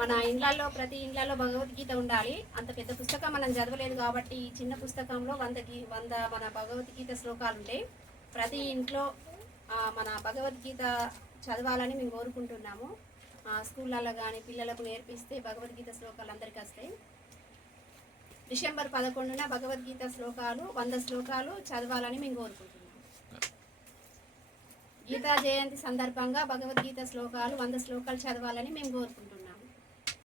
మన ఇండ్లలో ప్రతి ఇండ్లలో భగవద్గీత ఉండాలి. అంత పెద్ద పుస్తకం మనం చదవలేదు కాబట్టి ఈ చిన్న పుస్తకంలో 100 మన భగవద్గీత శ్లోకాలు ఉంటాయి. ప్రతి ఇంట్లో మన భగవద్గీత చదవాలని మేము కోరుకుంటున్నాము. స్కూళ్ళల్లో కానీ పిల్లలకు నేర్పిస్తే భగవద్గీత శ్లోకాలు అందరికీ వస్తాయి. డిసెంబర్ 11న భగవద్గీత శ్లోకాలు 100 శ్లోకాలు చదవాలని మేము కోరుకుంటున్నాము. గీతా జయంతి సందర్భంగా భగవద్గీత శ్లోకాలు 100 శ్లోకాలు చదవాలని మేము కోరుకుంటున్నాము.